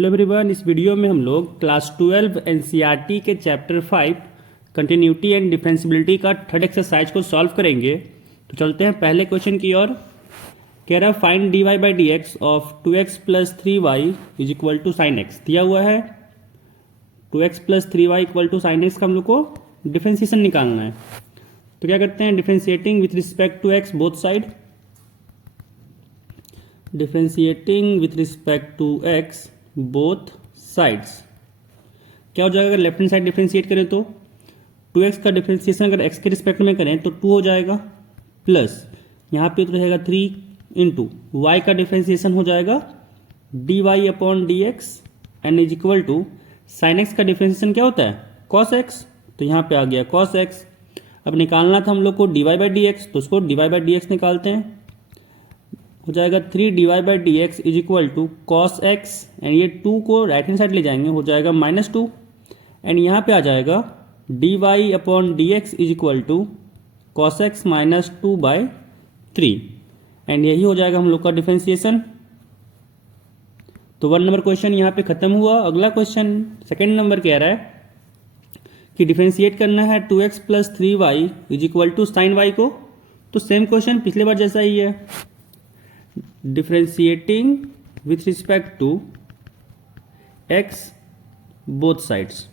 Hello everyone, इस video में हम लोग क्लास 12 एनसीईआरटी के चैप्टर 5 कंटिन्यूटी एंड डिफरेंशियबिलिटी का थर्ड एक्सरसाइज को सॉल्व करेंगे। तो चलते हैं पहले क्वेश्चन की ओर। कह रहा है find dy by D x of 2x plus 3y is equal to sine x. दिया हुआ है 2x plus 3y equal to sine x का हम लोग को डिफरेंशिएशन निकालना है। तो क्या करते हैं, differentiating with respect to x both side, differentiating with respect to x both sides. क्या हो जाएगा, अगर लेफ्ट हैंड साइड डिफरेंशिएट करें तो 2x का डिफरेंशिएशन अगर x के रिस्पेक्ट में करें तो 2 हो जाएगा, प्लस यहाँ पे तो रहेगा 3 इंटू y का डिफरेंशिएशन हो जाएगा dy upon D x and is equal to sine x का डिफरेंशिएशन क्या होता है cos x। तो यहाँ पे आ गया cos x। अब निकालना था हम लोग को dy बाई डी एक्स, तो उसको dy बाई डी एक्स निकालते हैं। हो जाएगा 3 dy by D x is equal to cos x, and ये 2 को राइट हैंड साइड ले जाएंगे, हो जाएगा -2, एंड यहाँ पे आ जाएगा dy upon D x is equal to cos x minus 2 by 3, and यही हो जाएगा हम लोग का डिफरेंशिएशन। तो 1 नंबर क्वेश्चन यहाँ पे खत्म हुआ। अगला क्वेश्चन सेकेंड नंबर कह रहा है कि डिफरेंशिएट करना है 2x plus 3y is equal to sine y को। तो सेम क्वेश्चन पिछले बार जैसा ही है, differentiating with respect to x both sides.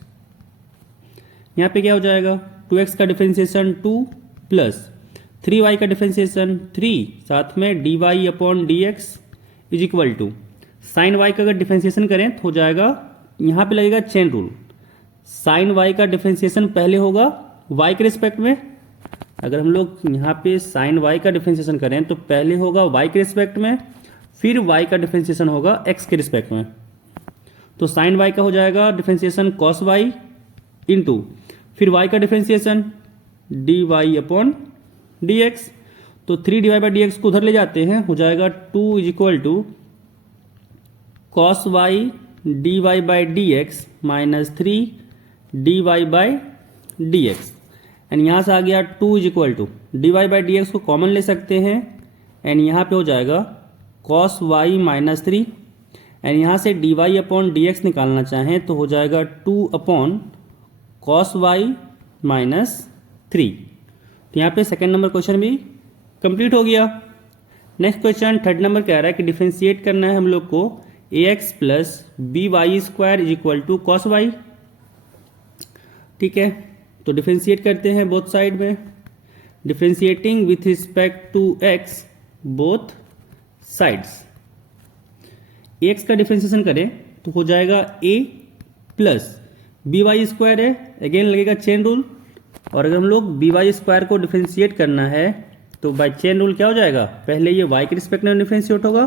यहाँ पे क्या हो जाएगा, 2x का डिफरेंशिएशन 2 प्लस 3y का डिफरेंशिएशन 3, साथ में dy upon D x is equal to sine y का अगर डिफरेंशिएशन करें तो हो जाएगा, यहाँ पे लगेगा चेन रूल, साइन y का डिफरेंशिएशन पहले होगा y के रिस्पेक्ट में। अगर हम लोग यहाँ पे साइन y का डिफरेंशिएशन करें तो पहले होगा y के रिस्पेक्ट में, फिर y का डिफरेंशिएशन होगा x के रिस्पेक्ट में। तो साइन y का हो जाएगा डिफरेंशिएशन cos y इंटू फिर y का differentiation dy upon D x. तो 3 dy बाई डी एक्स को उधर ले जाते हैं, हो जाएगा 2 is equal to cos y dy by D x minus 3 dy by D x, and यहाँ से आ गया 2 is equal to dy by D x को कॉमन ले सकते हैं, एंड यहाँ पे हो जाएगा cos y माइनस 3, एंड यहाँ से dy अपॉन डी एक्स निकालना चाहें तो हो जाएगा 2 अपॉन cos y माइनस 3। तो यहाँ पे सेकेंड नंबर क्वेश्चन भी कंप्लीट हो गया। नेक्स्ट क्वेश्चन थर्ड नंबर कह रहा है कि डिफरेंशिएट करना है हम लोग को ax plus b y square is equal to cos y. ठीक है, तो डिफरेंशिएट करते हैं बोथ साइड में, differentiating with respect to x both sides. x का डिफरेंशिएशन करें तो हो जाएगा a plus b y square है, अगेन लगेगा चेन रूल, और अगर हम लोग बी वाई स्क्वायर को डिफरेंशिएट करना है तो बाय चेन रूल क्या हो जाएगा, पहले ये y के रिस्पेक्ट में डिफरेंशिएट होगा,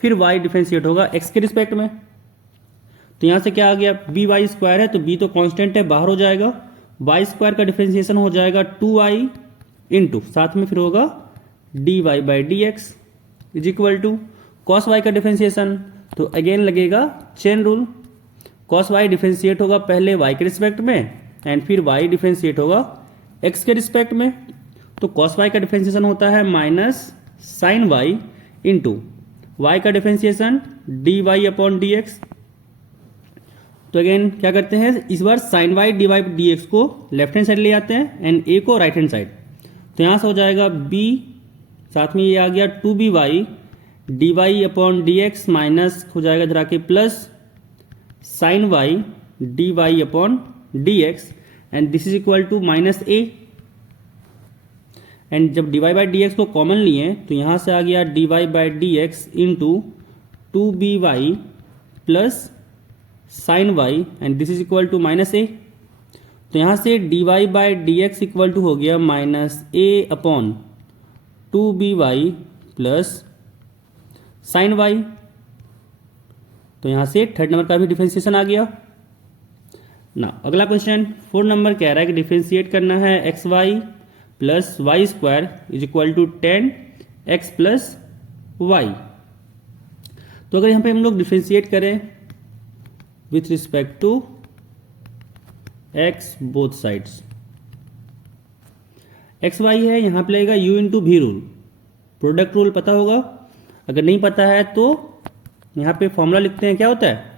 फिर y डिफरेंशिएट होगा x के रिस्पेक्ट में। तो यहाँ से क्या आ गया, बी वाई स्क्वायर है तो b तो कांस्टेंट है, बाहर हो जाएगा, y स्क्वायर का डिफरेंशिएशन हो जाएगा 2y इंटू साथ में फिर होगा dy by D x is equal to cos y का डिफरेंशिएशन, तो अगेन लगेगा chain rule, cos y differentiate होगा पहले y के रिस्पेक्ट में एंड फिर y डिफरेंशिएट होगा x के रिस्पेक्ट में। तो कॉस y का डिफरेंशिएशन होता है minus sine y into y का differentiation dy upon D x. तो अगेन क्या करते हैं, इस बार sine y dy by D x को लेफ्ट हैंड साइड ले जाते हैं एंड a को राइट हैंड साइड। तो यहाँ से हो जाएगा b, साथ में ये आ गया 2by dy upon D x minus हो जाएगा इधर आके plus sine y dy upon D x, and this is equal to minus a, and जब dy बाई डी एक्स को कॉमन लिए तो यहाँ से आ गया dy by D x into 2by plus sine y, and this is equal to minus a। तो यहाँ से dy by D x equal to हो गया minus a upon 2by plus sine y। तो यहाँ से थर्ड नंबर का भी डिफरेंशिएशन आ गया ना। अगला क्वेश्चन 4 नंबर कह रहा है कि डिफरेंशिएट करना है x y plus y square is equal to 10x plus y. तो अगर यहाँ पे हम लोग डिफरेंशिएट करें with respect to x both sides, x y है, यहाँ पे लगेगा u into v rule, product rule पता होगा, अगर नहीं पता है तो यहाँ पे फॉर्मूला लिखते हैं, क्या होता है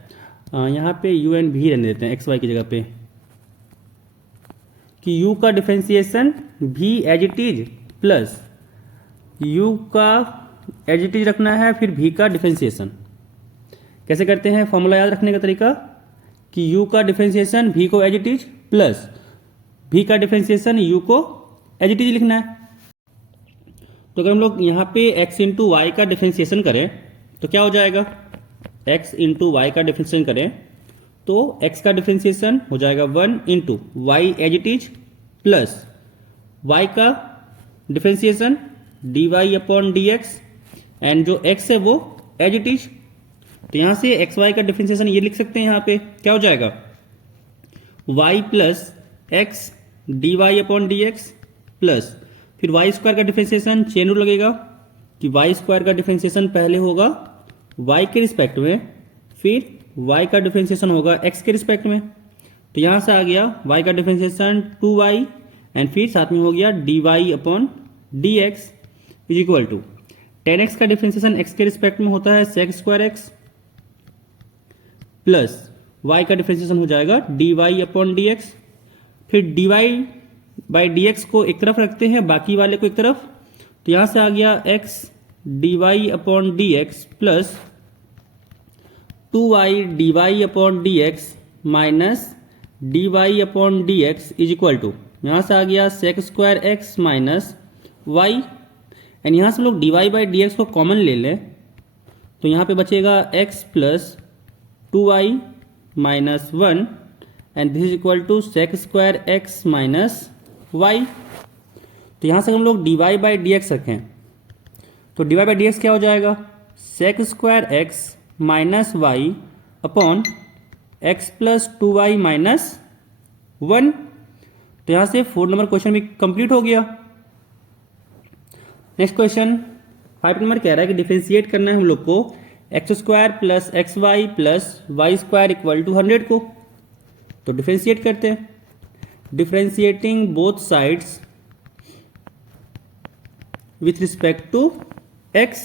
यहाँ पे यू एंड भी रहने देते हैं एक्स वाई की जगह पे, कि यू का differentiation v as it is plus u का एज इट इज रखना है, फिर भी का डिफरेंशिएशन। कैसे करते हैं फॉर्मूला याद रखने का तरीका, कि यू का डिफरेंशिएशन भी को as it is plus v का डिफरेंशिएशन यू को एज इट इज लिखना है। तो अगर हम लोग यहाँ पे x इंटू वाई का डिफरेंशिएशन करें तो क्या हो जाएगा, x इंटू वाई का डिफरेंशिएशन करें तो x का डिफरेंशिएशन हो जाएगा 1 into y as it is plus y का differentiation dy upon dx and जो x है वो एज इट इज। तो यहाँ से एक्स वाई का डिफरेंशिएशन ये लिख सकते हैं, यहाँ पे क्या हो जाएगा y plus x d y upon D x plus फिर वाई स्क्वायर का डिफरेंशिएशन चेन रूल लगेगा कि वाई स्क्वायर का डिफरेंशिएशन पहले होगा y के रिस्पेक्ट में, फिर y का डिफरेंशिएशन होगा x के रिस्पेक्ट में। तो यहाँ से आ गया y का डिफरेंशिएशन 2y एंड फिर साथ में हो गया dy upon D x is equal to 10x का डिफरेंशिएशन x के रिस्पेक्ट में होता है sec square x plus y का डिफरेंशिएशन हो जाएगा dy अपॉन डी एक्स, फिर dy बाई डी एक्स को एक तरफ रखते हैं, बाकी वाले को एक तरफ। तो यहां से आ गया x dy upon D x plus 2y dy upon D x minus dy upon D x is equal to, यहां से आ गया sec square x minus y एंड यहां से लोग dy बाई डी एक्स को कॉमन ले लें तो यहां पे बचेगा x plus 2y minus 1 and this is equal to sec square x minus y। तो यहाँ से हम लोग dy बाई डी एक्स रखें तो dy बाई डी एक्स क्या हो जाएगा sec square x minus y upon x plus 2y minus 1। तो यहाँ से 4 नंबर क्वेश्चन भी कंप्लीट हो गया। नेक्स्ट क्वेश्चन 5 नंबर कह रहा है कि डिफरेंशिएट करना है हम लोग को x square plus x y plus y square equal to 100 को। तो डिफरेंशिएट करते हैं, differentiating both sides with respect to x।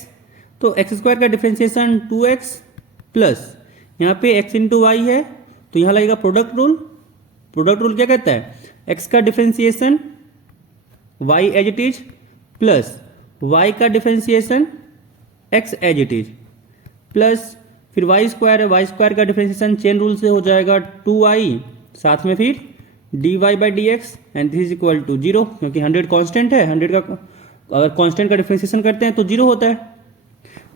तो एक्स स्क्वायर का डिफरेंशिएशन 2x प्लस यहाँ पे x इंटू वाई है तो यहाँ लगेगा प्रोडक्ट रूल। प्रोडक्ट रूल क्या कहता है x का differentiation y as it is plus y का differentiation x as it is plus फिर वाई स्क्वायर है, वाई स्क्वायर का डिफरेंशिएशन चेन रूल से हो जाएगा 2y साथ में फिर dy by D x and this is equal to 0 क्योंकि 100 कांस्टेंट है। 100 का अगर कांस्टेंट का डिफरेंशिएशन करते हैं तो 0 होता है।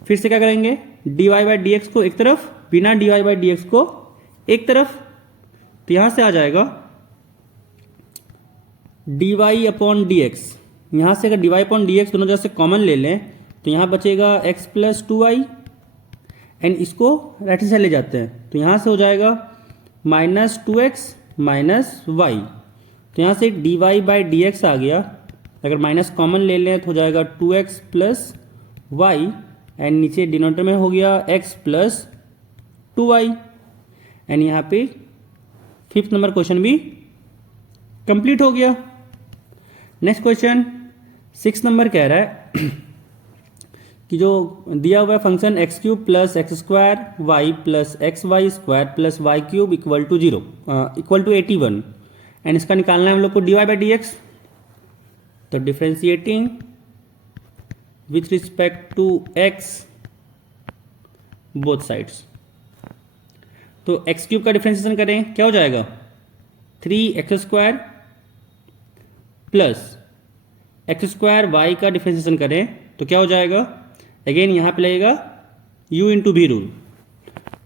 फिर से क्या करेंगे dy बाई डी एक्स को एक तरफ, बिना dy बाई डी एक्स को एक तरफ। तो यहां से आ जाएगा dy अपॉन डी एक्स, यहां से अगर dy अपॉन डी एक्स दोनों जगह से कॉमन ले लें तो यहां बचेगा x प्लस 2y एंड इसको राइट साइड ले जाते हैं तो यहां से हो जाएगा माइनस 2x माइनस y। तो यहां से dy बाई डी एक्स आ गया, अगर माइनस कॉमन ले लें तो हो जाएगा 2x प्लस y एंड नीचे डिनोमिनेटर में हो गया x प्लस 2y एंड यहाँ पे 5th नंबर क्वेश्चन भी कंप्लीट हो गया। नेक्स्ट क्वेश्चन 6 नंबर कह रहा है कि जो दिया हुआ function x cube plus x square y plus x y square plus y cube equal to 0 equal to 81 and इसका निकालना है हम लोग को dy बाई डी एक्स। तो differentiating with respect to x both sides. तो एक्स क्यूब का differentiation करें क्या हो जाएगा 3x square plus x square y का डिफरेंशिएशन करें तो क्या हो जाएगा, अगेन यहाँ पे लगेगा u इंटू भी रूल।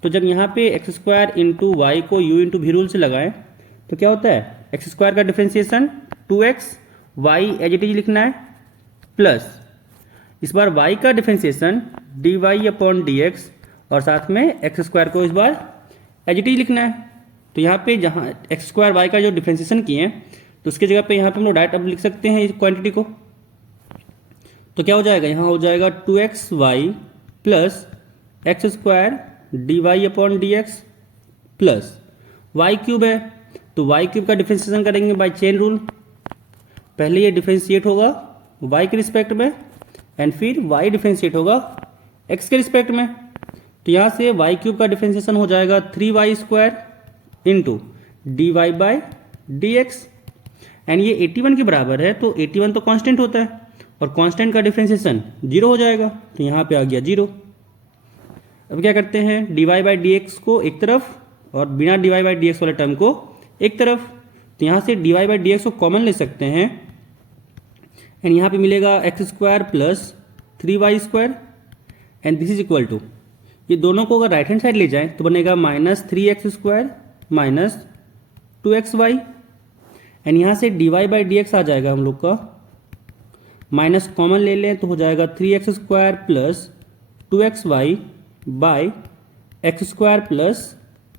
तो जब यहाँ पे एक्स स्क्वायर इंटू वाई को u इंटू भी रूल से लगाएं तो क्या होता है एक्स स्क्वायर का differentiation 2x y as it is लिखना है प्लस इस बार y का differentiation dy upon D x और साथ में एक्स स्क्वायर को इस बार एज इट इज लिखना है। तो यहाँ पे जहाँ एक्स स्क्वायर वाई का जो डिफरेंशिएशन किए हैं तो उसकी जगह पे यहाँ पे हम लोग डायरेक्ट अब लिख सकते हैं इस क्वांटिटी को। तो क्या हो जाएगा यहाँ हो जाएगा 2x y plus x square d y upon D x plus y cube है तो वाई क्यूब का डिफरेंशिएशन करेंगे बाय चेन रूल। पहले ये डिफरेंशिएट होगा y के रिस्पेक्ट में एंड फिर y डिफरेंशिएट होगा x के रिस्पेक्ट में। तो यहाँ से वाई क्यूब का डिफ्रेंसिएशन हो जाएगा 3y² into d Y by D x, and ये 81 के बराबर है, तो 81 तो कांस्टेंट होता है और कांस्टेंट का डिफ्रेंसिएशन 0 हो जाएगा, तो यहाँ पे आ गया 0। अब क्या करते हैं, d Y by D x को एक तरफ और बिना d Y by D x वाले टर्म को एक तरफ, तो यहाँ से D Y by D x को कॉमन ले सकते हैं, एंड यहाँ पे मिलेगा x² plus 3y² and this is equal to, ये दोनों को अगर राइट हैंड साइड ले जाएं तो बनेगा -3x² माइनस 2xy, एंड यहाँ से D Y by D X आ जाएगा हम लोग का, माइनस कॉमन ले लें तो हो जाएगा 3x² plus 2xy by x² plus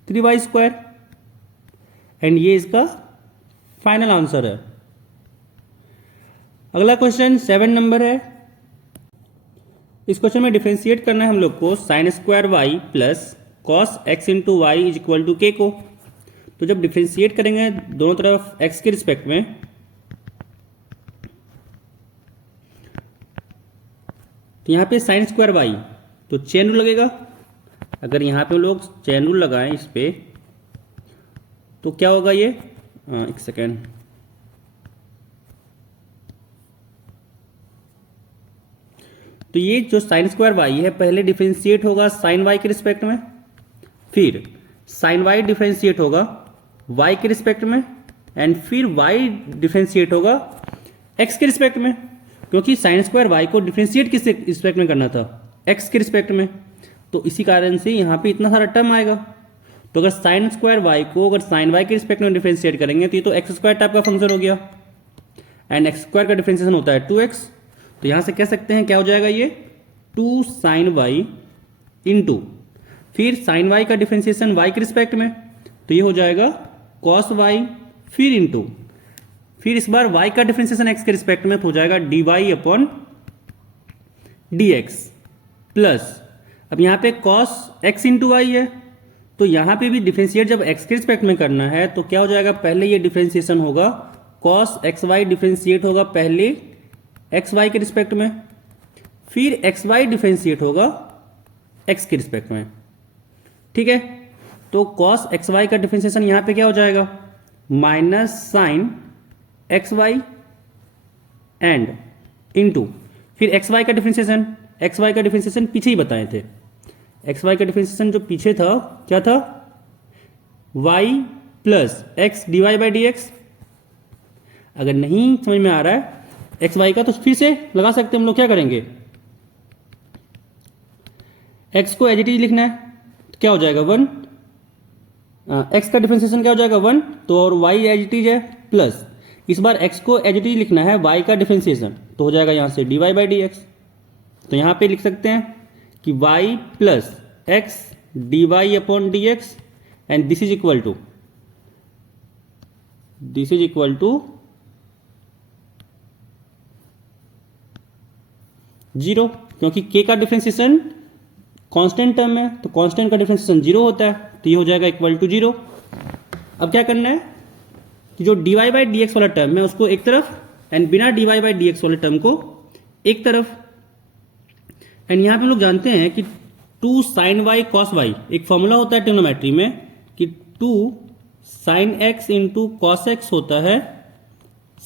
3y², and ये इसका फाइनल आंसर है। अगला क्वेश्चन 7 नंबर है। इस क्वेश्चन में डिफरेंशिएट करना है हम लोग को sin² y plus cos x into y is equal to k को। तो जब डिफरेंशिएट करेंगे दोनों तरफ x के रिस्पेक्ट में, तो यहाँ पे sin² y, तो चेन रूल लगेगा। अगर यहाँ पे हम लोग चेन रूल लगाएं इस पे, तो क्या होगा ये, एक सेकेंड, तो ये जो sin² y है पहले डिफरेंशिएट होगा sin y के रिस्पेक्ट में, फिर sin y डिफरेंशिएट होगा y के रिस्पेक्ट में, एंड फिर y डिफरेंशिएट होगा x के रिस्पेक्ट में, क्योंकि sin² y को डिफरेंशिएट किस रिस्पेक्ट में करना था, x के रिस्पेक्ट में, तो इसी कारण से यहाँ पे इतना सारा टर्म आएगा। तो अगर sin² y को अगर sin y के रिस्पेक्ट में डिफरेंशिएट करेंगे तो ये तो x² टाइप का फंक्शन हो गया, एंड x² का डिफरेंशिएशन होता है 2x, तो यहाँ से कह सकते हैं क्या हो जाएगा ये 2 sin y इंटू फिर sin y का डिफरेंशिएशन y के रिस्पेक्ट में, तो ये हो जाएगा cos y, फिर इंटू फिर इस बार y का डिफरेंशिएशन x के रिस्पेक्ट में, तो हो जाएगा dy अपॉन dx प्लस, अब यहाँ पे cos x इंटू वाई है, तो यहाँ पे भी डिफरेंशिएट जब x के रिस्पेक्ट में करना है तो क्या हो जाएगा, पहले ये डिफरेंशिएशन होगा cos xy डिफरेंशिएट होगा पहले xy के रिस्पेक्ट में, फिर xy डिफरेंशिएट होगा x के रिस्पेक्ट में, ठीक है। तो cos xy का डिफरेंशिएशन यहाँ पे क्या हो जाएगा, minus sine xy and into फिर xy का डिफरेंशिएशन पीछे ही बताए थे, xy का डिफरेंशिएशन जो पीछे था क्या था, y plus x dy by D x. अगर नहीं समझ में आ रहा है xy का तो फिर से लगा सकते हैं हम लोग, क्या करेंगे, x को एज इट इज लिखना है तो क्या हो जाएगा 1, x का डिफरेंशिएशन क्या हो जाएगा 1, तो और y एज इट इज है, प्लस इस बार x को एज इट इज लिखना है y का डिफरेंशिएशन, तो हो जाएगा यहाँ से dy बाई डी एक्स। तो यहाँ पे लिख सकते हैं कि y plus x dy upon D x, and this is equal to 0, क्योंकि k का डिफरेंशिएशन कांस्टेंट टर्म है, तो कांस्टेंट का डिफरेंशिएशन 0 होता है, तो ये हो जाएगा इक्वल टू 0। अब क्या करना है कि जो dy बाई डी एक्स वाला टर्म है उसको एक तरफ, एंड बिना dy बाई डी एक्स वाले टर्म को एक तरफ, एंड यहाँ पे हम लोग जानते हैं कि 2 sin y cos y, एक फॉर्मूला होता है ट्रिग्नोमेट्री में कि 2 sin x into cos x होता है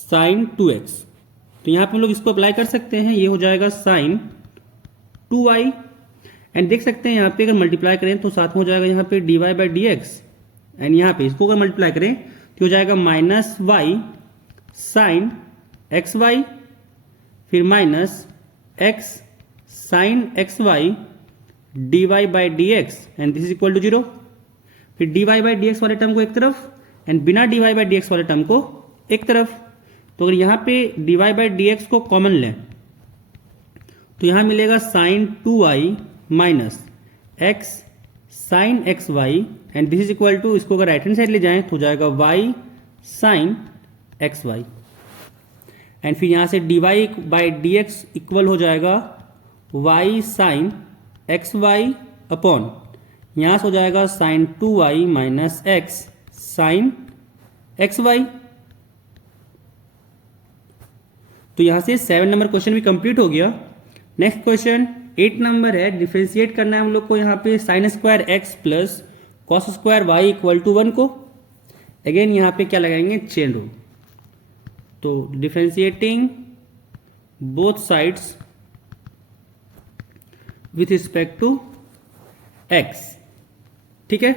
sin 2x, तो यहाँ पे हम लोग इसको अप्लाई कर सकते हैं, ये हो जाएगा sin 2y, एंड देख सकते हैं यहाँ पे अगर मल्टीप्लाई करें तो साथ में हो जाएगा यहाँ पे dy by D x, and यहाँ पे इसको अगर मल्टीप्लाई करें तो हो जाएगा माइनस y sin xy, फिर minus x sin xy dy by D x, and this is equal to 0, फिर dy बाई डी एक्स वाले टर्म को एक तरफ एंड बिना dy बाई डी एक्स वाले टर्म को एक तरफ। तो अगर यहाँ पे dy बाई डी एक्स को कॉमन लें तो यहाँ मिलेगा sin 2y minus x sin xy, and this is equal to, इसको अगर राइट हैंड साइड ले जाएं तो हो जाएगा y sin xy, एंड फिर यहाँ से dy by D x equal हो जाएगा y sin xy अपॉन, यहाँ से हो जाएगा sin 2y minus x sin xy। तो यहाँ से 7 नंबर क्वेश्चन भी कंप्लीट हो गया। नेक्स्ट क्वेश्चन 8 नंबर है, डिफ्रेंशिएट करना है हम लोग को यहाँ पे sine square x plus cos square y equal to 1 को। अगेन यहाँ पे क्या लगाएंगे, चेन रूल। तो differentiating both sides with respect to x, ठीक है।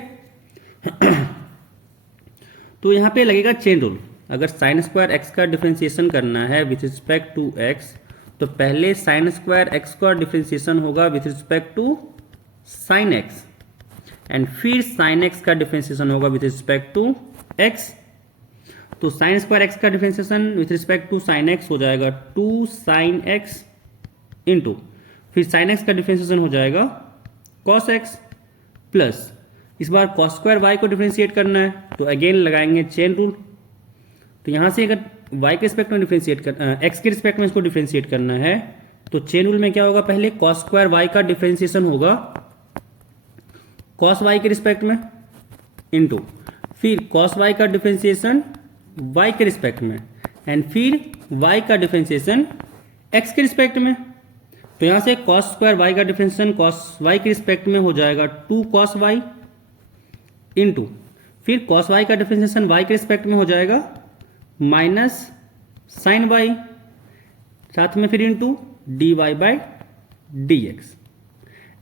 तो यहाँ पे लगेगा चेन रूल। अगर साइन स्क्वायर एक्स का डिफ्रेंशिएशन करना है विथ रिस्पेक्ट टू एक्स, तो पहले साइन स्क्वायर एक्स का डिफ्रेंशिएशन होगा with respect to sine x, and फिर साइन एक्स का डिफ्रेंशिएशन होगा विथ रिस्पेक्ट टू एक्स। तो साइन स्क्वायर एक्स का differentiation with respect to sine x हो जाएगा 2 साइन एक्स इंटू फिर साइन एक्स का डिफ्रेंशिएशन हो जाएगा कॉस एक्स प्लस इस बार कॉस स्क्वायर वाई को डिफ्रेंशिएट करना है, तो अगेन लगाएंगे चेन रूल। तो यहाँ से अगर y के रिस्पेक्ट में डिफ्रेंशिएट कर x के रिस्पेक्ट में इसको डिफ्रेंशिएट करना है, तो चेन रूल में क्या होगा, पहले कॉस स्क्वायर y का डिफ्रेंशिएशन होगा कॉस y के रिस्पेक्ट में इंटू फिर कॉस y का डिफ्रेंशिएशन y के रिस्पेक्ट में, एंड फिर y का डिफ्रेंशिएशन x के रिस्पेक्ट में। तो यहाँ से कॉस स्क्वायर y का डिफ्रेंशिएशन कॉस y के रिस्पेक्ट में हो जाएगा 2 कॉस y इंटू फिर कॉस y का डिफ्रेंशिएशन y के रिस्पेक्ट में हो जाएगा माइनस साइन वाई, साथ में फिर into d Y by D x,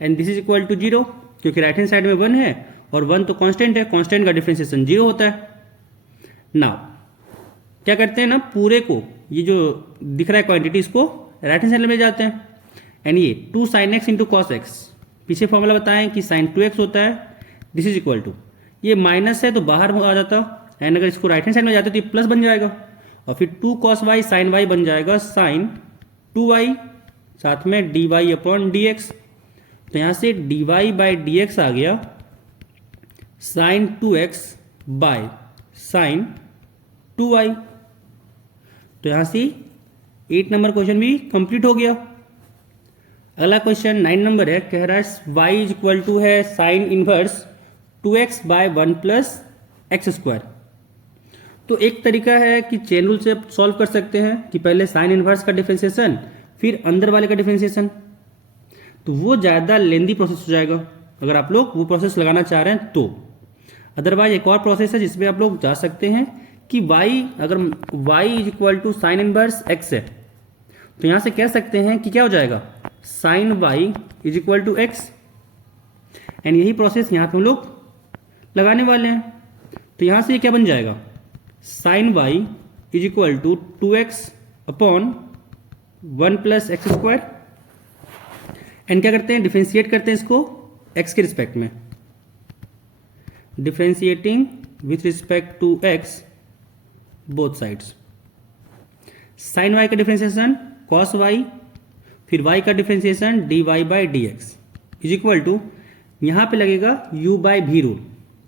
and this is equal to 0, क्योंकि राइट हैंड साइड में 1 है और 1 तो कांस्टेंट है, कांस्टेंट का डिफ्रेंशिएशन 0 होता है। नाउ क्या करते हैं ना, पूरे को ये जो दिख रहा है क्वांटिटी इसको राइट हैंड साइड में ले जाते हैं, एंड ये 2 sine x into cos x, पीछे फॉर्मूला बताएं कि साइन 2x होता है, दिस इज इक्वल टू, ये माइनस है तो बाहर आ जाता, एंड अगर इसको राइट हैंड साइड में जाते तो ये प्लस बन जाएगा, और फिर 2 cos y साइन y बन जाएगा साइन 2y, साथ में dy अपॉन dx। तो यहाँ से dy बाई dx आ गया sign 2x by sine 2y। तो यहाँ से 8 नंबर क्वेश्चन भी कंप्लीट हो गया। अगला क्वेश्चन 9 नंबर है, कह रहा है y इज इक्वल टू है sine inverse 2x by 1 plus x square. तो एक तरीका है कि चेन रूल से सॉल्व कर सकते हैं कि पहले साइन इनवर्स का डिफरेंशिएशन फिर अंदर वाले का डिफरेंशिएशन, तो वो ज़्यादा लेंदी प्रोसेस हो जाएगा अगर आप लोग वो प्रोसेस लगाना चाह रहे हैं तो। अदरवाइज एक और प्रोसेस है जिसमें आप लोग जा सकते हैं कि y अगर y is equal to sine inverse x है, तो यहाँ से कह सकते हैं कि क्या हो जाएगा, sine y is equal to x, and यही प्रोसेस यहाँ पे हम लोग लगाने वाले हैं। तो यहाँ से क्या बन जाएगा, sine y is equal to 2x upon 1 plus x square, and क्या करते हैं, डिफ्रेंशिएट करते हैं इसको x के रिस्पेक्ट में, differentiating with respect to x both sides. Sine y का डिफ्रेंशिएशन कॉस y, फिर y का differentiation dy by D x is equal to, यहाँ पे लगेगा u by v rule,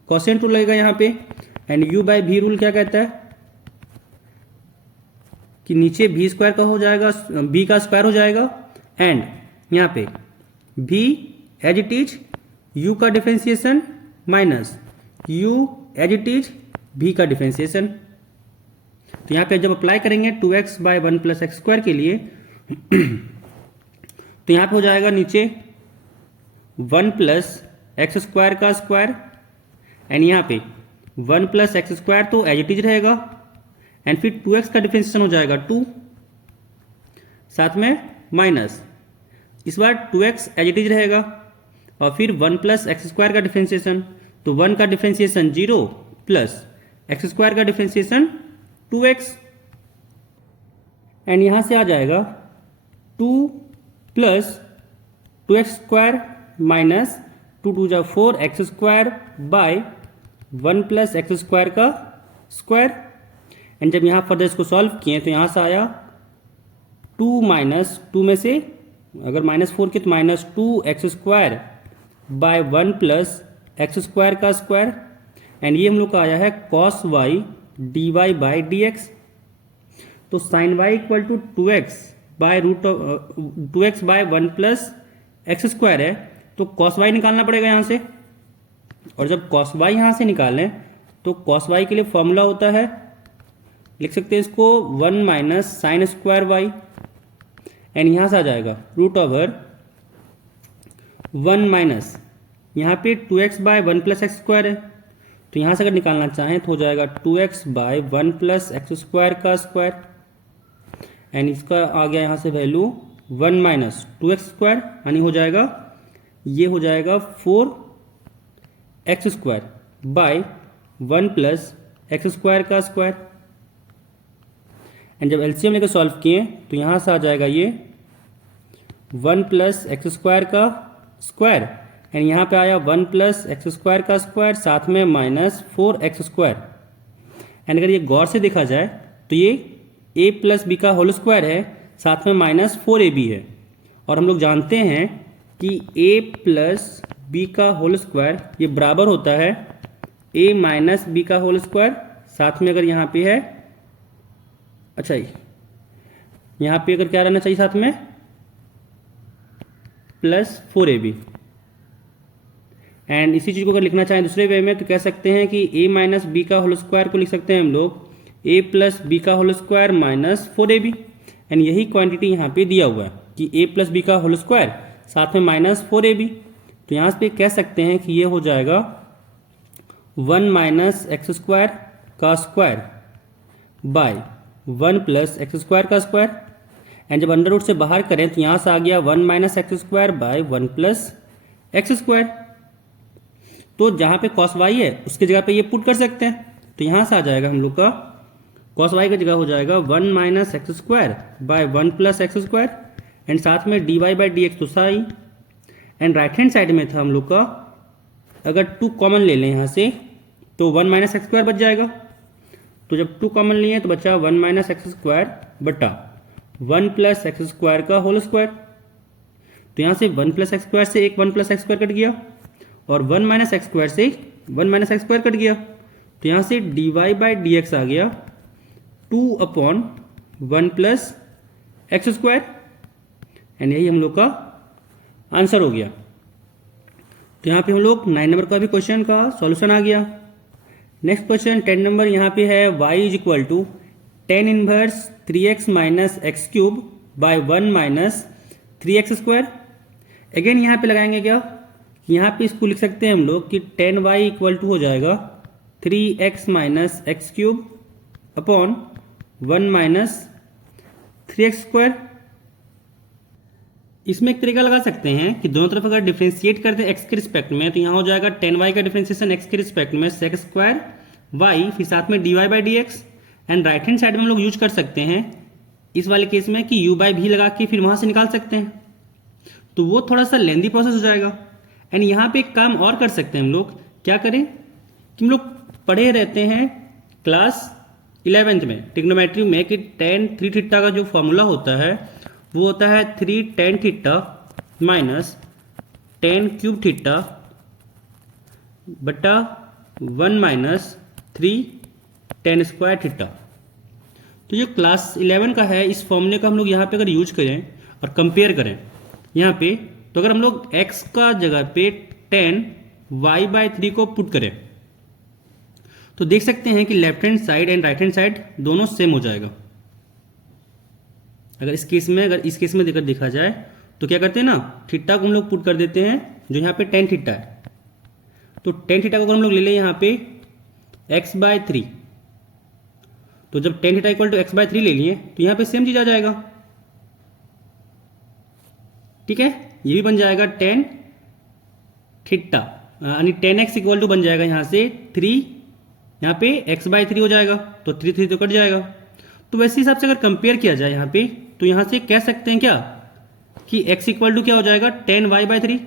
quotient rule लगेगा यहाँ पे, and u by v rule क्या कहता है कि नीचे v स्क्वायर का हो जाएगा, b का स्क्वायर हो जाएगा, एंड यहाँ पे v as it is u का differentiation minus u as it is v का डिफरेंशिएशन। तो यहाँ पे जब अप्लाई करेंगे 2x by 1 plus x square के लिए तो यहाँ पे हो जाएगा नीचे 1 प्लस एक्स स्क्वायर का स्क्वायर, एंड यहाँ पे 1 प्लस एक्स स्क्वायर तो एज इट इज रहेगा, एंड फिर 2x का डिफरेंशिएशन हो जाएगा 2, साथ में माइनस इस बार 2x एज इट इज रहेगा, और फिर 1 प्लस एक्स स्क्वायर का डिफरेंशिएशन, तो 1 का डिफरेंशिएशन 0 प्लस एक्स स्क्वायर का डिफरेंशिएशन 2x, एंड यहाँ से आ जाएगा 2 प्लस 2x स्क्वायर माइनस 2 2 जा 4 x square by 1 plus x square का स्क्वायर, एंड जब यहाँ फर्दर इसको सॉल्व किए तो यहाँ से आया 2 माइनस 2 में से अगर -4 किए तो minus 2 X square by 1 plus x square का स्क्वायर, एंड ये हम लोग का आया है cos Y D Y by D x. तो sine Y equal to 2x by root of 2x by 1 plus x square है, तो कॉस वाई निकालना पड़ेगा यहाँ से, और जब कॉस वाई यहाँ से निकालें तो कॉस वाई के लिए फॉर्मूला होता है, लिख सकते हैं इसको 1 minus sine square y, and यहाँ से आ जाएगा रूट ओवर 1 माइनस यहाँ पे 2x by 1 plus x square है, तो यहाँ से अगर निकालना चाहें तो हो जाएगा 2x by 1 plus x square का स्क्वायर, एंड इसका आ गया यहाँ से वैल्यू 1 माइनस 2x स्क्वायर, यानी हो जाएगा ये हो जाएगा 4x square by 1 plus x square का स्क्वायर। एंड जब एलसीएम लेकर सॉल्व किए तो यहाँ से आ जाएगा ये 1 प्लस एक्स स्क्वायर का स्क्वायर, एंड यहाँ पे आया 1 प्लस एक्स स्क्वायर का स्क्वायर साथ में माइनस 4x स्क्वायर। एंड अगर ये गौर से देखा जाए तो ये a प्लस बी का होल स्क्वायर है, साथ में माइनस 4ab है, और हम लोग जानते हैं कि a प्लस बी का होल स्क्वायर ये बराबर होता है a माइनस बी का होल स्क्वायर, साथ में अगर यहाँ पे है, अच्छा यहाँ पे अगर क्या रहना चाहिए साथ में प्लस 4ab। एंड इसी चीज़ को अगर लिखना चाहें दूसरे वे में तो कह सकते हैं कि a माइनस बी का होल स्क्वायर को लिख सकते हैं हम लोग a प्लस बी का whole square minus 4ab। And यही क्वांटिटी यहाँ पे दिया हुआ है कि a प्लस बी का होल स्क्वायर साथ में माइनस 4ab, तो यहाँ पे कह सकते हैं कि ये हो जाएगा 1 माइनस एक्स स्क्वायर का square by 1 plus x square का स्क्वायर। एंड जब अंडर रूट से बाहर करें तो यहाँ से आ गया 1 minus x square by 1 plus x square. तो जहाँ पे कॉस वाई है उसकी जगह पे ये पुट कर सकते हैं, तो यहाँ से आ जाएगा हम लोग का कॉस वाई की जगह हो जाएगा 1 minus x square by 1 plus x square, and साथ में D Y by D x तो साई। एंड राइट हैंड साइड में था हम लोग का, अगर 2 कॉमन ले लें यहाँ से तो 1 माइनस एक्स स्क्वायर बच जाएगा, तो जब 2 कॉमन लिए तो बचा 1 माइनस एक्स स्क्वायर बटा 1 प्लस एक्स स्क्वायर का होल स्क्वायर। तो यहाँ से 1 प्लस एक्स स्क्वायर से एक 1 प्लस एक्स स्क्वायर कट गया, और 1 माइनस एक्स स्क्वायर से 1 माइनस एक्स स्क्वायर कट गया, तो यहाँ से D Y by D X आ गया 2 upon 1 plus x square, and यही हम लोग का आंसर हो गया। तो यहाँ पे हम लोग 9 नंबर का भी क्वेश्चन का सॉल्यूशन आ गया। नेक्स्ट क्वेश्चन 10 नंबर यहाँ पे है y is equal to tan inverse 3x minus x cube by 1 minus 3x square. Again यहाँ पे लगाएंगे क्या, यहाँ पे इसको लिख सकते हैं हम लोग कि 10y इक्वल टू हो जाएगा 3x minus x cube upon 1 minus 3x square. इसमें एक तरीका लगा सकते हैं कि दोनों तरफ अगर डिफ्रेंशिएट करते हैं x के रिस्पेक्ट में तो यहाँ हो जाएगा 10y का डिफ्रेंशिएशन x के रिस्पेक्ट में sec स्क्वायर y, फिर साथ में dy by D x. And right hand side में हम लोग यूज कर सकते हैं इस वाले केस में कि u बाई भी लगा के फिर वहाँ से निकाल सकते हैं, तो वो थोड़ा सा लेंदी प्रोसेस हो जाएगा। एंड यहाँ पे एक काम और कर सकते हैं हम लोग, क्या करें कि हम लोग पढ़े रहते हैं क्लास 11th में ट्रिग्नोमेट्री में कि tan 3 थीटा का जो फॉर्मूला होता है वो होता है 3 tan theta minus tan cube theta बटा 1 माइनस 3 tan स्क्वायर थीटा। तो जो क्लास 11 का है इस फॉर्मूले का हम लोग यहाँ पे अगर यूज करें और कंपेयर करें यहाँ पे, तो अगर हम लोग x का जगह पे tan y बाई 3 को पुट करें तो देख सकते हैं कि left hand side and right hand side दोनों सेम हो जाएगा। अगर इस केस में देखकर देखा जाए तो क्या करते हैं ना, थीटा को हम लोग पुट कर देते हैं जो यहाँ पे tan थीटा है, तो tan थीटा को अगर हम लोग ले लें यहाँ पे x बाय 3, तो जब tan theta equal to x by 3 ले लिए तो यहाँ पे सेम चीज आ जाएगा। ठीक है, ये भी बन जाएगा tan थीटा, यानी tan x इक्वल टू बन जाएगा यहाँ से 3, यहाँ पे x बाय 3 हो जाएगा, तो 3 तो कट जाएगा। तो वैसे हिसाब से अगर कंपेयर किया जाए यहाँ पे तो यहाँ से कह सकते हैं क्या कि x इक्वल टू क्या हो जाएगा tan y बाय 3,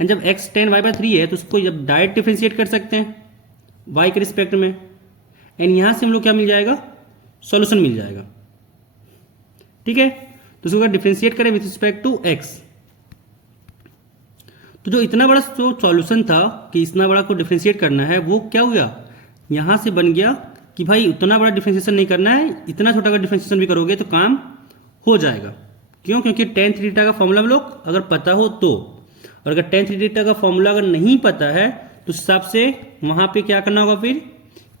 एंड जब x tan y बाय 3 है तो उसको जब डायरेक्ट डिफ्रेंशिएट कर सकते हैं y के रिस्पेक्ट में, एंड यहाँ से हम लोग क्या मिल जाएगा, सॉल्यूशन मिल जाएगा। ठीक है, तो उसको अगर डिफ्रेंशिएट करें विथ रिस्पेक्ट टू x, तो जो इतना बड़ा जो सॉल्यूशन था कि इतना बड़ा को डिफ्रेंशिएट करना है वो क्या हुआ, यहाँ से बन गया कि भाई उतना बड़ा डिफ्रेंशिएशन नहीं करना है, इतना छोटा का डिफ्रेंशिएशन भी करोगे तो काम हो जाएगा। क्यों, क्योंकि tan थीटा का फॉर्मूला हम लोग अगर पता हो तो, और अगर tan थीटा का फॉर्मूला अगर नहीं पता है तो उस हिसाब से वहाँ पे क्या करना होगा फिर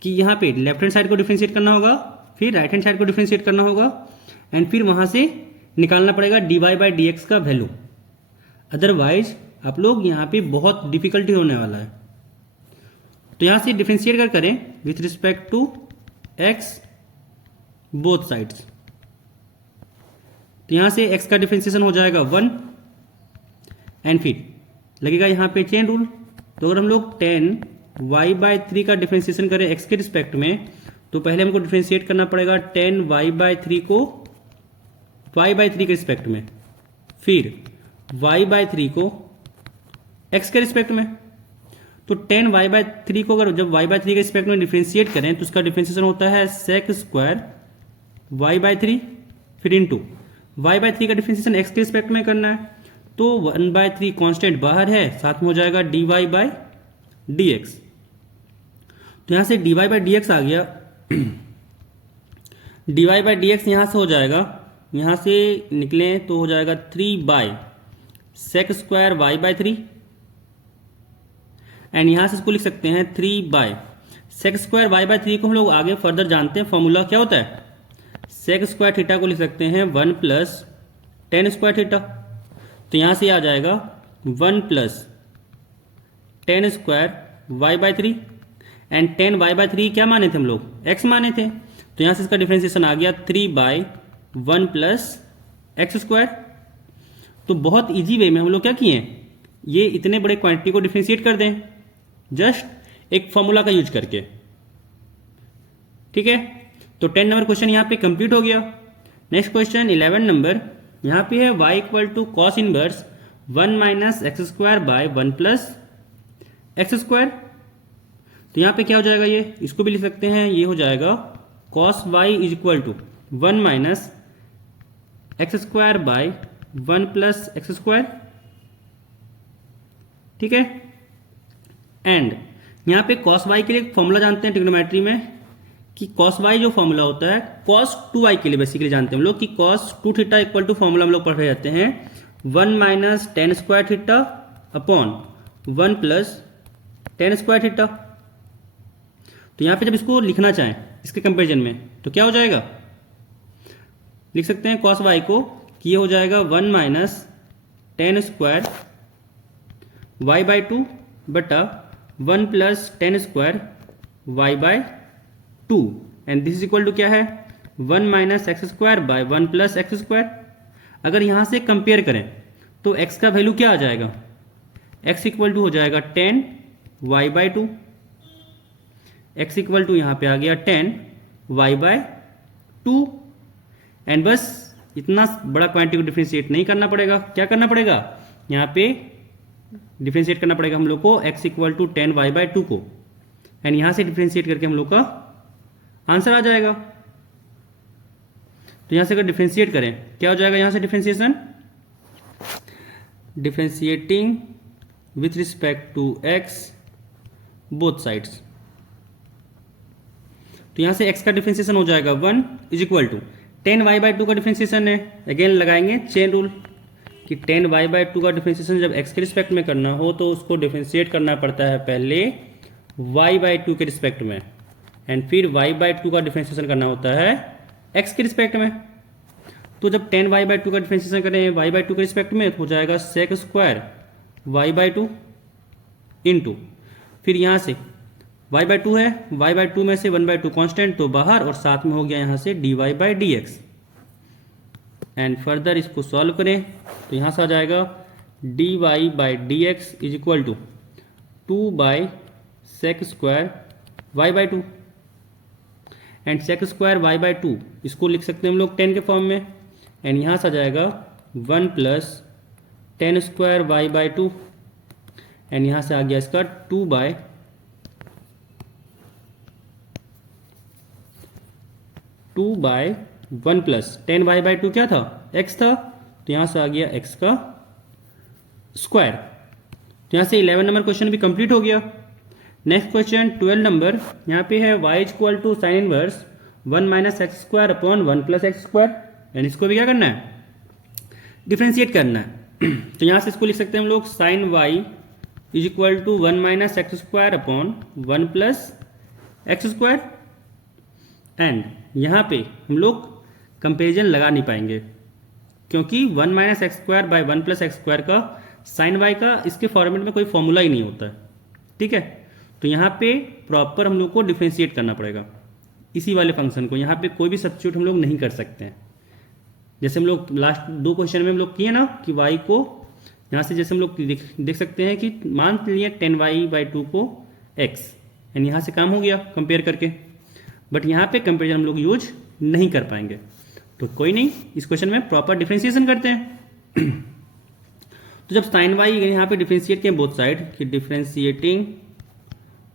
कि यहाँ पे लेफ्ट हैंड साइड को डिफ्रेंशिएट करना होगा, फिर राइट हैंड साइड को डिफ्रेंशिएट करना होगा, एंड फिर वहाँ से निकालना पड़ेगा dy बाई डी एक्स का वैल्यू। अदरवाइज आप लोग यहाँ पे बहुत डिफिकल्टी होने वाला है। तो यहाँ से डिफ्रेंशिएट कर करें with respect to x both sides. तो यहाँ से x का डिफ्रेंशिएशन हो जाएगा 1 एंड फिर लगेगा यहाँ पे चेन रूल। तो अगर हम लोग 10y/3 का डिफ्रेंशिएशन करें x के रिस्पेक्ट में, तो पहले हमको डिफ्रेंशिएट करना पड़ेगा 10y/3 को y/3 के रिस्पेक्ट में, फिर y/3 को x के रिस्पेक्ट में। तो 10y/3 को अगर जब y/3 के रिस्पेक्ट में डिफ्रेंशिएट करें तो उसका डिफ्रेंशिएशन होता है sec² y/3, फिर इंटू y/3 का डिफ्रेंशिएशन x के रिस्पेक्ट में करना है, तो 1/3 कांस्टेंट बाहर है, साथ में हो जाएगा dy/dx। तो यहां से dy/dx आ गया। dy/dx यहां से हो जाएगा, यहां से निकले तो हो जाएगा 3/sec² y/3 एंड यहां से इसको लिख सकते हैं 3/sec² y/3 को हम लोग आगे फर्दर जानते हैं फॉर्मूला क्या होता है। sec² थीटा को लिख सकते हैं 1 + tan² थीटा। तो यहां से आ जाएगा 1 + tan² y/3 and tan y/3 क्या माने थे हम लोग, x माने थे। तो यहां से इसका डिफरेंशिएशन आ गया 3/1 + x²। तो बहुत इजी वे में हम लोग क्या किए, ये इतने बड़े क्वांटिटी को डिफरेंशिएट कर दें जस्ट एक फॉर्मूला का यूज करके। ठीक है, तो 10 नंबर क्वेश्चन यहाँ पे कंप्लीट हो गया। नेक्स्ट क्वेश्चन 11 नंबर, यहाँ पे है y = cos inverse 1 - x²/1 + x²। तो यहाँ पे क्या हो जाएगा, ये इसको भी लिख सकते हैं, ये हो जाएगा cos y = 1 - x²/1 + x²। ठीक है, एंड यहाँ पे cos y के लिए फॉर्मूला जानते हैं ट्रिग्नोमेट्री में कि cos y जो फॉर्मूला होता है cos 2y के लिए बेसिकली जानते हैं हम लोग कि cos 2 थीटा = फॉर्मूला हम लोग पढ़ रहे जाते हैं 1 - tan² theta upon 1 + tan² theta. तो यहाँ पे जब इसको लिखना चाहें इसके कंपेरिजन में तो क्या हो जाएगा, लिख सकते हैं cos y को कि ये हो जाएगा 1 - tan² y/2 बटा 1 + tan² y/2 and this is equal to क्या है 1 - x²/1 + x²। अगर यहां से कंपेयर करें तो x का वैल्यू क्या आ जाएगा, x = हो जाएगा 10 y/2, x = यहां पे आ गया 10 y/2 एंड बस इतना बड़ा क्वांटिटी को डिफरेंशिएट नहीं करना पड़ेगा। क्या करना पड़ेगा, यहाँ पे डिफरेंशिएट करना पड़ेगा हम लोग को x = 10 y/2 को एंड यहां से डिफरेंशिएट करके हम लोग का आंसर आ जाएगा। तो यहां से अगर डिफरेंशिएट करें क्या हो जाएगा, यहां से differentiation differentiating with respect to x both sides. तो यहां से x का डिफरेंशिएशन हो जाएगा 1 = 10 y/2 का डिफरेंशिएशन है, अगेन लगाएंगे चेन रूल कि 10 y/2 का डिफरेंशिएशन जब x के रिस्पेक्ट में करना हो तो उसको डिफरेंशिएट करना पड़ता है पहले y/2 के रिस्पेक्ट में एंड फिर y/2 का डिफरेंशिएशन करना होता है x के रिस्पेक्ट में। तो जब 10 y/2 का डिफरेंशिएशन करें y/2 के रिस्पेक्ट में तो हो जाएगा sec² y/2 इंटू फिर यहाँ से y/2 है, y/2 में से 1/2 कांस्टेंट तो बाहर और साथ में हो गया यहाँ से dy/dx एंड फर्दर इसको सॉल्व करें तो यहाँ से आ जाएगा dy/dx = 2/sec² y/2 and sec² y/2 इसको लिख सकते हैं हम लोग 10 के फॉर्म में एंड यहाँ से आ जाएगा 1 + tan² y/2 एंड यहाँ से आ गया इसका 2/1 + tan y/2 क्या था, x था, तो यहाँ से आ गया x का स्क्वायर। तो यहाँ से 11 नंबर क्वेश्चन भी कंप्लीट हो गया। नेक्स्ट क्वेश्चन 12 नंबर, यहाँ पे है y = sin inverse 1 - x² / 1 + x² and इसको भी क्या करना है, डिफरेंशिएट करना है। तो यहाँ से इसको लिख सकते हैं हम लोग sin y = 1 - x² / 1 + x² and यहाँ पे हम लोग कंपेरिजन लगा नहीं पाएंगे क्योंकि 1 - x² / 1 + x² का साइन वाई का इसके फॉर्मेट में कोई फॉर्मूला ही नहीं होता है, ठीक है। तो यहाँ पे प्रॉपर हम लोग को डिफ्रेंशिएट करना पड़ेगा इसी वाले फंक्शन को, यहाँ पे कोई भी सब्स्टिट्यूट हम लोग नहीं कर सकते हैं। जैसे हम लोग लास्ट 2 क्वेश्चन में हम लोग किए ना कि y को यहाँ से जैसे हम लोग देख सकते हैं कि मान लिए 10y/2 को x, यानी यहाँ से काम हो गया कंपेयर करके, बट यहाँ पे कंपेरिजन हम लोग यूज नहीं कर पाएंगे। तो कोई नहीं, इस क्वेश्चन में प्रॉपर डिफ्रेंशिएशन करते हैं। तो जब साइन वाई यहाँ पे डिफ्रेंशिएट किए बोथ साइड, कि differentiating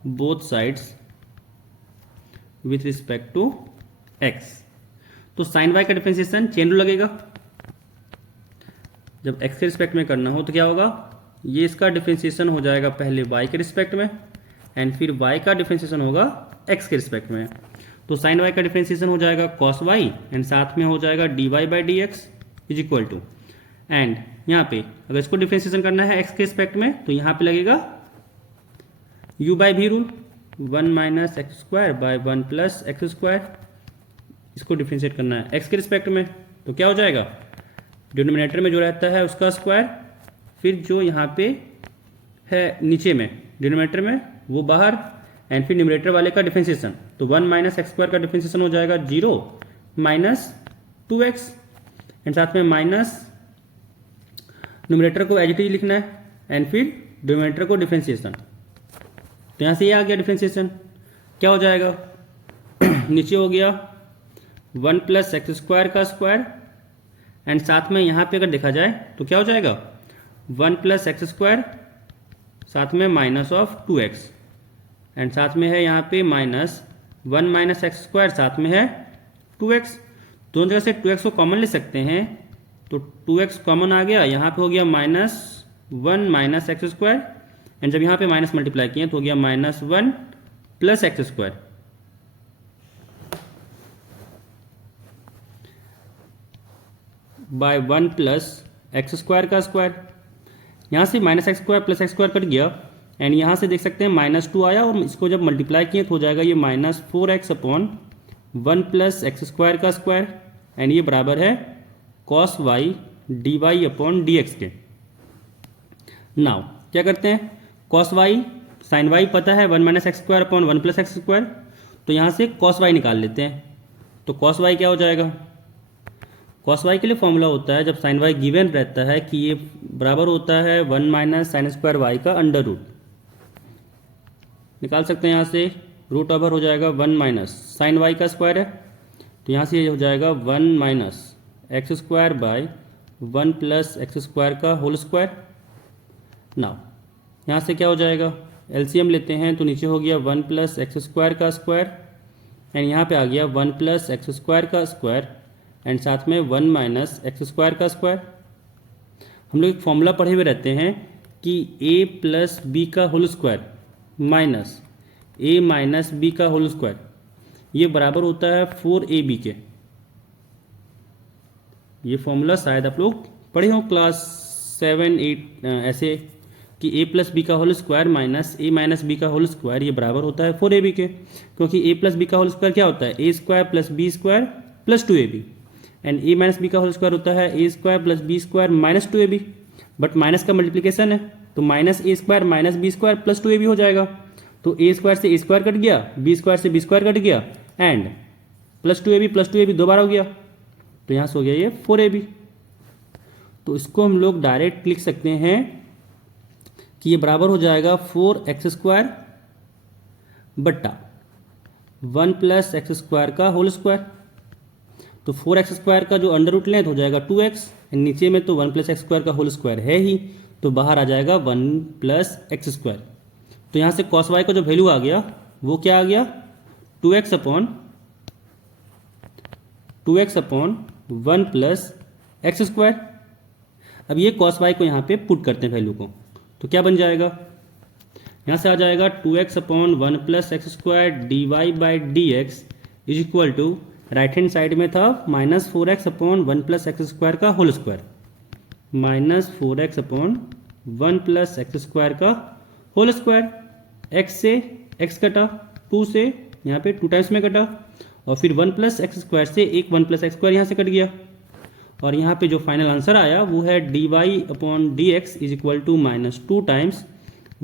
both sides with respect to x, तो साइन वाई का डिफ्रेंशिएशन चेन रूल लगेगा। जब x के रिस्पेक्ट में करना हो तो क्या होगा, ये इसका डिफ्रेंशिएशन हो जाएगा पहले y के रिस्पेक्ट में एंड फिर y का डिफ्रेंशिएशन होगा x के रिस्पेक्ट में। तो साइन y का डिफ्रेंशिएशन हो जाएगा cos y एंड साथ में हो जाएगा dy/dx is equal to, and यहाँ पे अगर इसको डिफ्रेंशिएशन करना है x के रिस्पेक्ट में तो यहाँ पे लगेगा u/v रूल, 1 - x² 1 + x²। इसको डिफ्रेंशिएट करना है x के रिस्पेक्ट में तो क्या हो जाएगा, डिनोमिनेटर में जो रहता है उसका स्क्वायर, फिर जो यहाँ पे है नीचे में डिनोमिनेटर में वो बाहर, एंड फिर न्यूमरेटर वाले का डिफ्रेंशिएशन। तो 1 - x² का डिफ्रेंशिएशन हो जाएगा 0 - 2x, एंड साथ में माइनस न्यूमरेटर को एज इट इज लिखना है एंड फिर डिनोमिनेटर को डिफ्रेंशिएशन। तो यहाँ से ये आ गया डिफ्रेंशिएशन, क्या हो जाएगा नीचे हो गया 1 + x² का स्क्वायर, एंड साथ में यहाँ पे अगर देखा जाए तो क्या हो जाएगा 1 + x² साथ में -2x, एंड साथ में है यहाँ पे -1 - x² साथ में है 2x। दोनों जगह से 2x को कॉमन ले सकते हैं, तो 2x कॉमन आ गया, यहाँ पे हो गया -1 - x², एंड जब यहाँ पे माइनस मल्टीप्लाई किए तो हो गया -1 + x² बाय 1 + x² का स्क्वायर। यहाँ से -x² + x² कट गया, एंड यहाँ से देख सकते हैं -2 आया, और इसको जब मल्टीप्लाई किए तो हो जाएगा ये -4x/1 + x² का स्क्वायर, एंड ये बराबर है cos y dy/dx के। नाउ क्या करते हैं, cos y sin y पता है 1 - x² 1 + x², तो यहाँ से cos y निकाल लेते हैं। तो cos y क्या हो जाएगा, cos y के लिए फॉर्मूला होता है जब sin y गिवन रहता है कि ये बराबर होता है 1 - sin² y का अंडर रूट, निकाल सकते हैं यहाँ से, रूट ओवर हो जाएगा 1 - sin y का स्क्वायर है, तो यहाँ से ये हो जाएगा 1 - x² बाय 1 + x² का होल स्क्वायर। नाउ यहाँ से क्या हो जाएगा, एलसीएम लेते हैं तो नीचे हो गया 1 + x² का स्क्वायर, एंड यहाँ पे आ गया 1 + x² का स्क्वायर, एंड साथ में 1 - x² का स्क्वायर। हम लोग एक फॉर्मूला पढ़े हुए रहते हैं कि a + b का whole square minus a - b का होल स्क्वायर, ये बराबर होता है 4ab के। ये फॉर्मूला शायद आप लोग पढ़े हो क्लास 7, 8 ऐसे, कि a + b का whole square minus a - b का होल स्क्वायर ये बराबर होता है 4ab के, क्योंकि a + b का होल स्क्वायर क्या होता है a² + b² + 2ab, and a - b का होल स्क्वायर होता है a² + b² - 2ab, but minus का मल्टीप्लिकेशन है तो -a² - b² + 2ab हो जाएगा। तो a² से a² कट गया, b² से b² कट गया, एंड +2ab 2 बार हो गया, तो यहाँ से हो गया ये 4ab। तो इसको हम लोग डायरेक्ट लिख सकते हैं कि ये बराबर हो जाएगा 4x² बट्टा 1 + x² का होल स्क्वायर। तो 4x² का जो अंडर रूट लें तो हो जाएगा 2x, नीचे में तो 1 + x² का होल स्क्वायर है ही, तो बाहर आ जाएगा 1 + x²। तो यहाँ से cos y का जो वैल्यू आ गया वो क्या आ गया 2x/1 + x²। अब ये cos y को यहाँ पे पुट करते हैं वैल्यू को, तो क्या बन जाएगा, यहाँ से आ जाएगा 2x/1 + x² dy/dx is equal to, right hand side में था -4x/1 + x² का होल स्क्वायर, -4x/1 + x² का होल स्क्वायर। x से x कटा, 2 से यहाँ पे 2 टाइम्स में कटा, और फिर 1 + x² से एक 1 + x² यहाँ से कट गया, और यहाँ पे जो फाइनल आंसर आया वो है dy/dx is equal to -2 times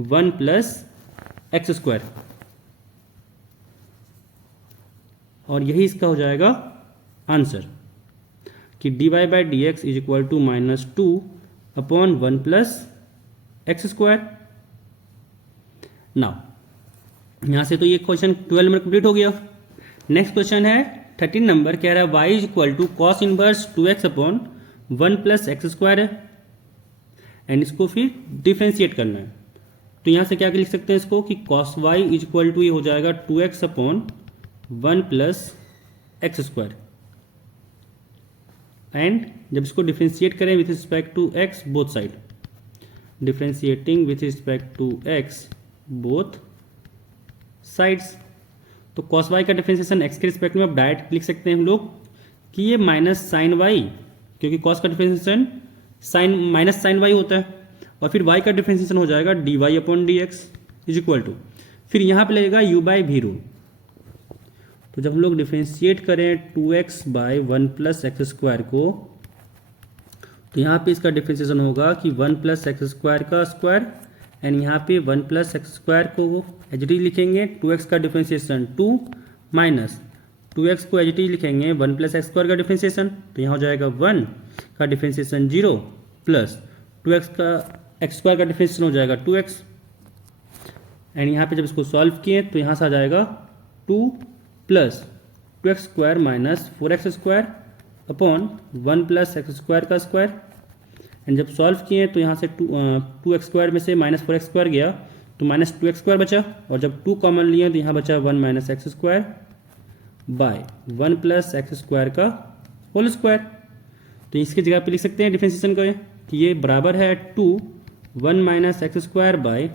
1 plus x square, और यही इसका हो जाएगा आंसर कि dy/dx is equal to -2 upon 1 plus x square. Now यहाँ से तो ये क्वेश्चन 12 नंबर कंप्लीट हो गया। नेक्स्ट क्वेश्चन है 13 नंबर, कह रहा है y is equal to cos inverse 2x upon 1 plus x square है, एंड इसको फिर डिफ्रेंशिएट करना है। तो यहाँ से क्या लिख सकते हैं इसको कि cos y is equal to ये हो जाएगा 2x upon 1 plus x square, and जब इसको डिफ्रेंशिएट करें with respect to x both side, differentiating with respect to x both sides, तो कॉस वाई का डिफरेंशिएशन एक्स के रिस्पेक्ट में अब डायरेक्ट लिख सकते हैं हम लोग कि ये माइनस साइन वाई, क्योंकि कॉस का differentiation sine minus sine y होता है, और फिर वाई का डिफरेंशिएशन हो जाएगा d y upon D x is equal to, फिर यहाँ पे लगेगा यू बाई वी रूल। तो जब हम लोग डिफरेंशिएट करें 2x by 1 plus x square को, तो यहाँ पे इसका डिफरेंशिएशन होगा कि 1 प्लस एक्स स्क्वायर का स्क्वायर, एंड यहाँ पे 1 प्लस एक्स स्क्वायर को एच डी लिखेंगे, 2x का डिफरेंशिएशन 2 माइनस 2x को एच डी लिखेंगे 1 प्लस एक्स स्क्वायर का डिफरेंशिएशन, तो यहाँ हो जाएगा 1 का डिफरेंशिएशन 0 प्लस 2x का एक्स स्क्वायर का डिफरेंशिएशन हो जाएगा 2x, एंड यहाँ पे जब इसको सॉल्व किए तो यहाँ से आ जाएगा 2 plus 2x square minus 4x square upon 1 plus x square का स्क्वायर, एंड जब सॉल्व किए तो यहाँ से 2x स्क्वायर में से माइनस 4x स्क्वायर गया तो माइनस 2x स्क्वायर बचा, और जब 2 कॉमन लिए तो यहाँ बचा 1 minus x square by 1 plus x square का होल स्क्वायर। तो इसकी जगह पे लिख सकते हैं डिफरेंशिएशन करें कि ये बराबर है 2 1 minus x square by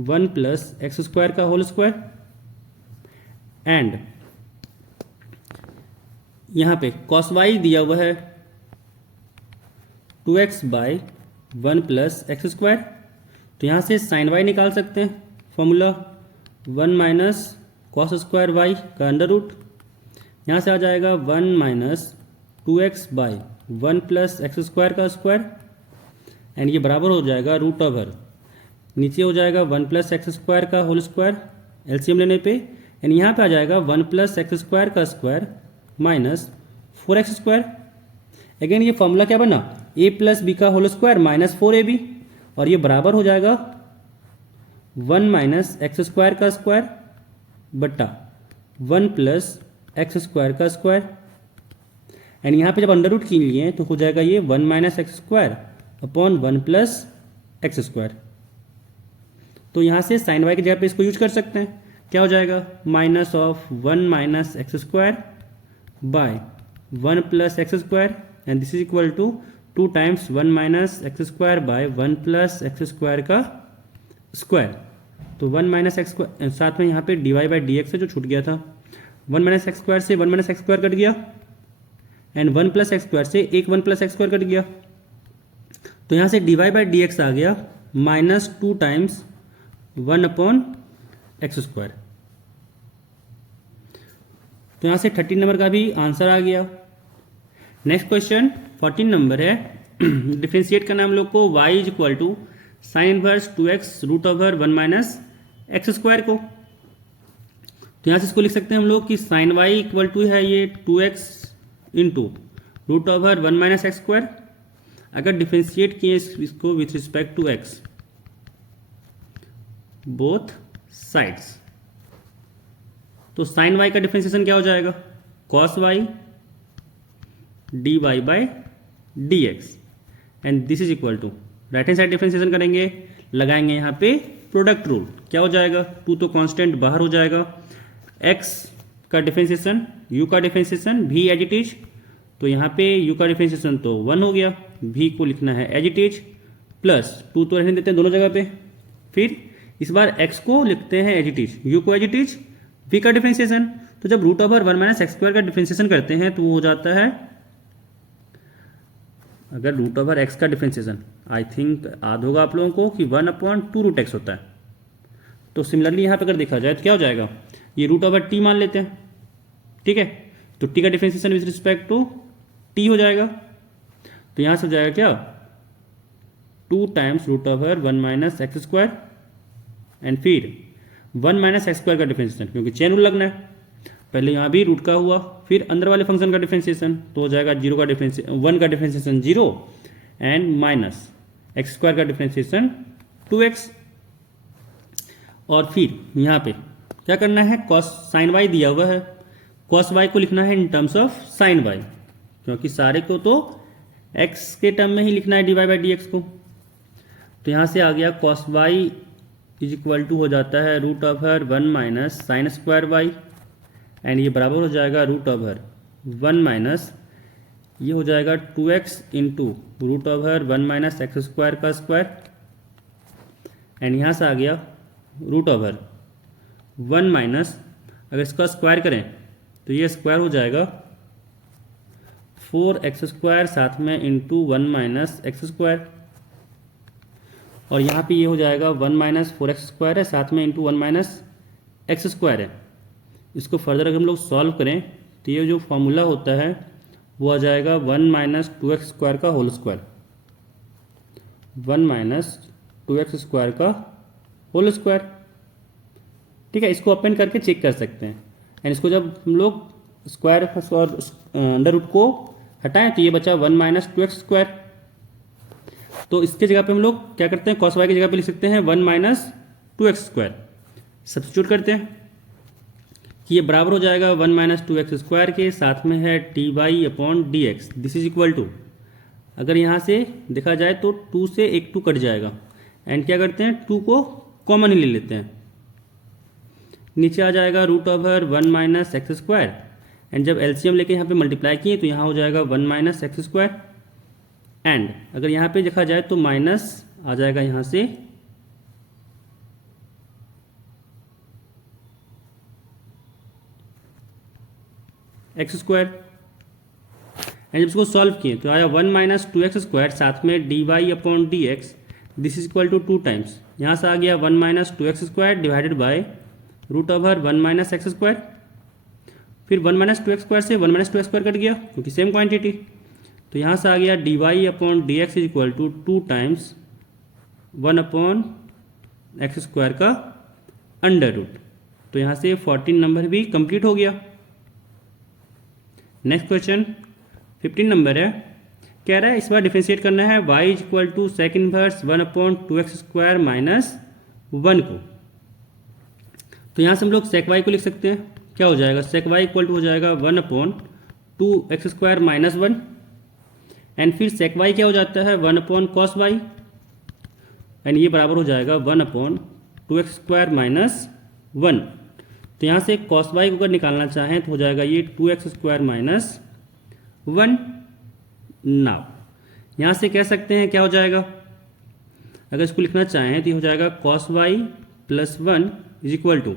1 plus x square का होल स्क्वायर, एंड यहाँ पे कॉस वाई दिया हुआ है 2x by 1 plus x square, तो यहाँ से साइन वाई निकाल सकते हैं, formula 1 minus cos square y का अंडर रूट, यहाँ से आ जाएगा 1 minus 2x by 1 plus x square का स्क्वायर, एंड ये बराबर हो जाएगा रूट ओवर, नीचे हो जाएगा 1 प्लस एक्स स्क्वायर का होल स्क्वायर एलसीएम लेने पे, एंड यहाँ पे आ जाएगा 1 प्लस एक्स स्क्वायर का square minus 4x square. Again ये फॉर्मूला क्या बना, a प्लस बी का होल स्क्वायर माइनस 4ab, और ये बराबर हो जाएगा 1 माइनस एक्स स्क्वायर का स्क्वायर बट्टा 1 प्लस एक्स स्क्वायर का स्क्वायर, एंड यहाँ पे जब अंडर रूट की लिए तो हो जाएगा ये 1 minus x square upon 1 plus x square. तो यहाँ से साइन वाई की जगह पे इसको यूज कर सकते हैं, क्या हो जाएगा minus of 1 minus x square by 1 plus x square, and this is equal to 2 times 1 minus x square by 1 plus x square का स्क्वायर। तो 1 माइनस एक्स स्क्वायर साथ में यहाँ पे d Y by D x से जो छूट गया था, 1 माइनस एक्स स्क्वायर से 1 माइनस एक्स स्क्वायर कट गया, एंड 1 प्लस एक्स स्क्वायर से एक 1 प्लस एक्स स्क्वायर कट गया, तो यहाँ से D Y by D X आ गया minus 2 times 1 upon x square. तो यहाँ से 13 नंबर का भी आंसर आ गया। नेक्स्ट क्वेश्चन 14 नंबर है, डिफ्रेंशिएट करना हम लोग को y is equal to sine inverse 2x root over 1 minus x square को। तो यहाँ से इसको लिख सकते हैं हम लोग कि साइन y इक्वल टू है ये 2x into root over 1 minus x square. अगर डिफ्रेंशिएट किए इसको with respect to x both sides, तो साइन y का डिफ्रेंशिएशन क्या हो जाएगा, cos y d Y by D x, and this is equal to right hand side differentiation करेंगे, लगाएंगे यहाँ पे प्रोडक्ट रूल, क्या हो जाएगा 2 तो कांस्टेंट बाहर हो जाएगा, x का डिफ्रेंशिएशन u का differentiation v as it is, तो यहाँ पे u का डिफ्रेंशिएशन तो 1 हो गया, v को लिखना है एज इट इज, प्लस 2 तो रहने देते हैं दोनों जगह पे, फिर इस बार x को लिखते हैं एज इट इज, u को एज इट इज, v का डिफ्रेंशिएशन, तो जब root over 1 minus x square का डिफ्रेंशिएशन करते हैं तो वो हो जाता है, अगर रूट ओवर एक्स का डिफ्रेंशिएशन आई थिंक याद होगा आप लोगों को कि 1 अपॉन 2 रूट एक्स होता है, तो सिमिलरली यहाँ पे अगर देखा जाए तो क्या हो जाएगा, ये रूट ओवर टी मान लेते हैं, ठीक है, तो टी का differentiation with respect to t हो जाएगा, तो यहाँ से हो जाएगा क्या 2 times root over 1 minus x square and फिर 1 माइनस एक्स स्क्वायर का डिफरेंशिएशन, क्योंकि चेन रूल लगना है। पहले यहाँ भी रूट का हुआ, फिर अंदर वाले फंक्शन का डिफरेंशिएशन, तो हो जाएगा 0 का डिफरेंशिएशन 1 का differentiation 0 and minus x square का डिफरेंशिएशन 2x। और फिर यहाँ पे क्या करना है, कॉस साइन वाई दिया हुआ है, कॉस वाई को लिखना है in terms of sine y, क्योंकि सारे को तो x के टर्म में ही लिखना है d Y by D x को। तो यहाँ से आ गया cos y is equal to हो जाता है root over 1 minus sine square y and ये बराबर हो जाएगा रूट ओवर 1 माइनस ये हो जाएगा 2x into root over 1 minus x square का स्क्वायर एंड यहाँ से आ गया रूट ओवर 1 माइनस, अगर इसका स्क्वायर करें तो ये स्क्वायर हो जाएगा 4x स्क्वायर साथ में इंटू 1 माइनस एक्स स्क्वायर, और यहाँ पे ये हो जाएगा 1 माइनस 4x स्क्वायर है साथ में इंटू 1 माइनस एक्स स्क्वायर है। इसको फर्दर अगर हम लोग सॉल्व करें तो ये जो फॉर्मूला होता है वो आ जाएगा 1 माइनस 2x स्क्वायर का whole square, 1 minus 2x square का होल स्क्वायर। ठीक है, इसको ओपन करके चेक कर सकते हैं एंड इसको जब हम लोग स्क्वायर और अंडर रूट को हटाएं तो ये बचा 1 माइनस 2x स्क्वायर। तो इसके जगह पे हम लोग क्या करते हैं, कॉस वाई की जगह पे लिख सकते हैं 1 माइनस 2x स्क्वायर, सब्स्टिट्यूट करते हैं कि ये बराबर हो जाएगा 1 माइनस 2x स्क्वायर के साथ में है t y upon D x. This is equal to, अगर यहाँ से देखा जाए तो 2 से एक 2 कट जाएगा एंड क्या करते हैं 2 को कॉमन ही ले लेते हैं, नीचे आ जाएगा root over 1 minus x square and जब एलसीएम लेके यहाँ पे मल्टीप्लाई किए तो यहाँ हो जाएगा 1 माइनस एक्स स्क्वायर एंड अगर यहाँ पे देखा जाए तो माइनस आ जाएगा यहाँ से एक्स स्क्वायर एंड जब इसको सॉल्व किए तो आया 1 माइनस 2x स्क्वायर साथ में D y upon D x, this is equal to 2 times यहाँ से आ गया 1 minus 2x square divided by root over 1 minus x square, फिर 1 माइनस 2x स्क्वायर से 1 माइनस 2x स्क्वायर कट गया क्योंकि सेम क्वांटिटी, तो यहाँ से आ गया d y upon D x is equal to 2 times 1 upon x square का अंडर रूट। तो यहाँ से 14 नंबर भी कंप्लीट हो गया। नेक्स्ट क्वेश्चन 15 नंबर है, कह रहा है इस बार डिफरेंशिएट करना है y is equal to sec inverse 1 upon 2x square minus 1 को। तो यहाँ से हम लोग सेक y को लिख सकते हैं, क्या हो जाएगा सेक y इक्वल टू हो जाएगा 1 upon 2x square minus 1 and फिर सेक y क्या हो जाता है 1 अपॉन कॉस y एंड ये बराबर हो जाएगा 1 अपॉन 2x स्क्वायर माइनस 1। तो यहाँ से कॉस वाई को अगर निकालना चाहें तो हो जाएगा ये 2x स्क्वायर माइनस 1। नाउ यहाँ से कह सकते हैं क्या हो जाएगा, अगर इसको लिखना चाहें तो ये हो जाएगा cos y plus 1 is equal to,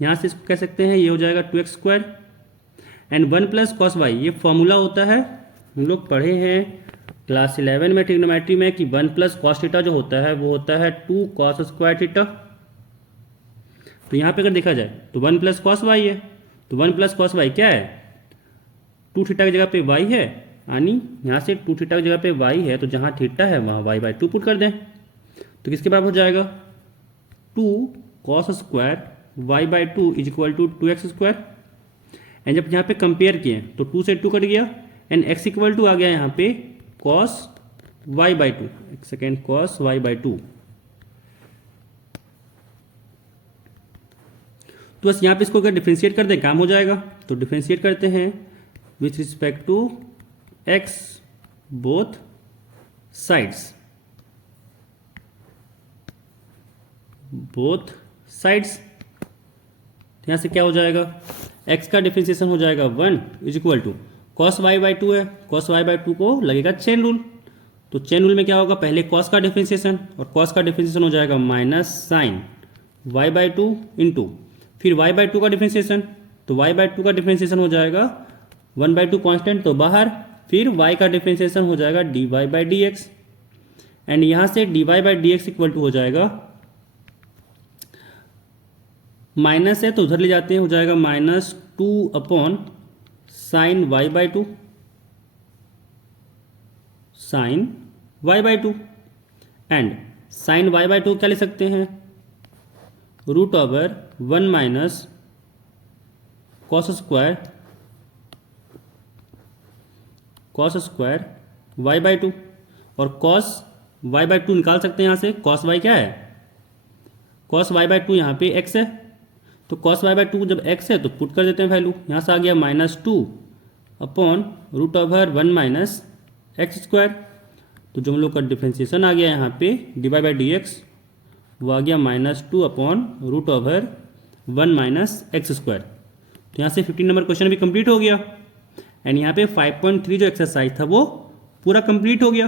यहाँ से इसको कह सकते हैं ये हो जाएगा 2x square and 1 plus cos y, ये फॉर्मूला होता है हम लोग पढ़े हैं क्लास 11 में ट्रिग्नोमेट्री में कि 1 प्लस कॉस थीटा जो होता है वो होता है 2 कॉस स्क्वायर थीटा। तो यहाँ पे अगर देखा जाए तो 1 प्लस कॉस वाई है, तो 1 प्लस कॉस वाई क्या है 2 थीटा की जगह पे y है, यानी यहाँ से 2 थीटा की जगह पे y है तो जहाँ थीटा है वहाँ y बाई 2 पुट कर दें तो किसके बराबर हो जाएगा 2 cos square y by 2 is equal to 2x square and जब यहाँ पे कंपेयर किए तो 2 से 2 कट गया एंड x इक्वल टू आ गया यहाँ पे कॉस y बाई 2, एक सेकेंड कॉस y बाई 2। तो बस यहाँ पे इसको अगर डिफरेंशिएट कर दें काम हो जाएगा। तो डिफरेंशिएट करते हैं with respect to x both sides, both sides. यहाँ से क्या हो जाएगा x का डिफरेंशिएशन हो जाएगा 1 is equal to cos y by 2 है, कॉस वाई बाई 2 को लगेगा चेन रूल, तो चेन रूल में क्या होगा पहले कॉस का डिफरेंशिएशन और कॉस का डिफरेंशिएशन हो जाएगा minus sine y by 2 into फिर y बाई 2 का डिफरेंशिएशन, तो y बाई 2 का डिफरेंशिएशन हो जाएगा 1 बाई 2 कॉन्स्टेंट तो बाहर, फिर y का डिफरेंशिएशन हो जाएगा dy by D x and यहाँ से dy by D x equal to हो जाएगा माइनस है तो उधर ले जाते हैं हो जाएगा minus 2 upon sine y by 2, sine y/2 and sine y/2 क्या लिख सकते हैं, root over 1 minus cos square y/2, और कॉस y/2 निकाल सकते हैं यहाँ से, कॉस y क्या है, कॉस y/2 यहाँ पे x है, तो कॉस y/2 जब x है तो पुट कर देते हैं वैल्यू, यहाँ से आ गया -2 upon root over 1 minus x square. तो जो हम लोग का डिफ्रेंसिएशन आ गया यहाँ पे dy/dx वो आ गया -2 upon root over 1 minus x square. तो यहाँ से 15 नंबर क्वेश्चन भी कंप्लीट हो गया एंड यहाँ पे 5.3 जो एक्सरसाइज था वो पूरा कंप्लीट हो गया।